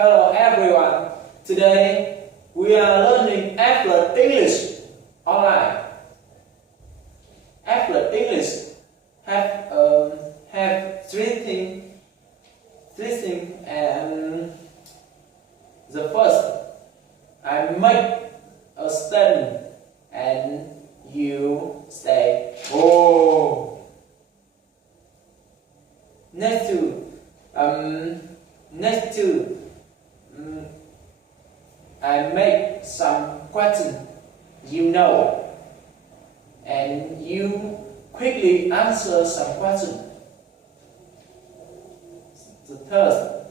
Hello everyone. Today we are learning Apple English online. Apple English have three things, and the first, I make a statement and you say oh. Next to I make some question, and you quickly answer some question. The third,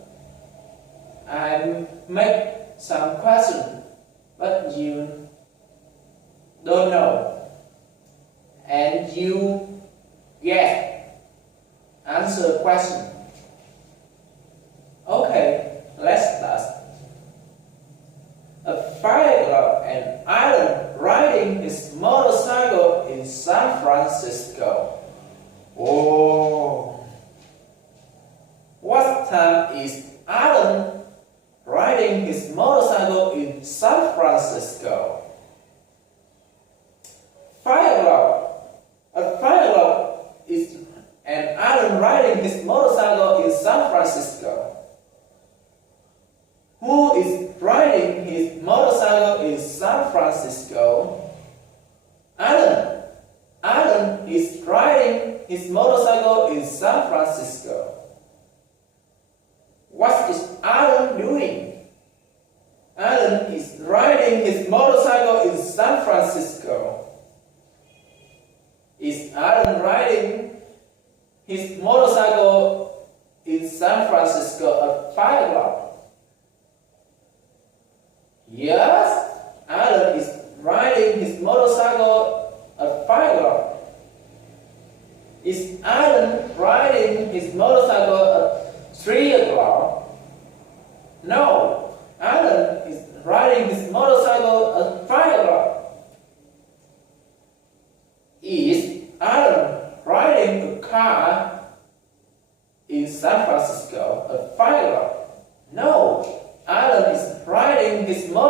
I make some question, but you don't know, and you answer question. Okay, let's start. A firebrand and Alan riding his motorcycle in San Francisco. Oh, what time is Alan riding his motorcycle in San Francisco? A firebrand is and Alan riding his motorcycle in San Francisco. Who is riding his motorcycle in San Francisco? Alan. Alan is riding his motorcycle in San Francisco. What is Alan doing? Alan is riding his motorcycle in San Francisco. Is Alan riding his motorcycle in San Francisco at 5 o'clock? Yes, Alan is riding his motorcycle at 5 o'clock. Is Alan riding his motorcycle at 3 o'clock? No, Alan is riding his motorcycle at 5 o'clock. Is Alan riding a car in San Francisco at 5 o'clock? No, Alan is riding his motorcycle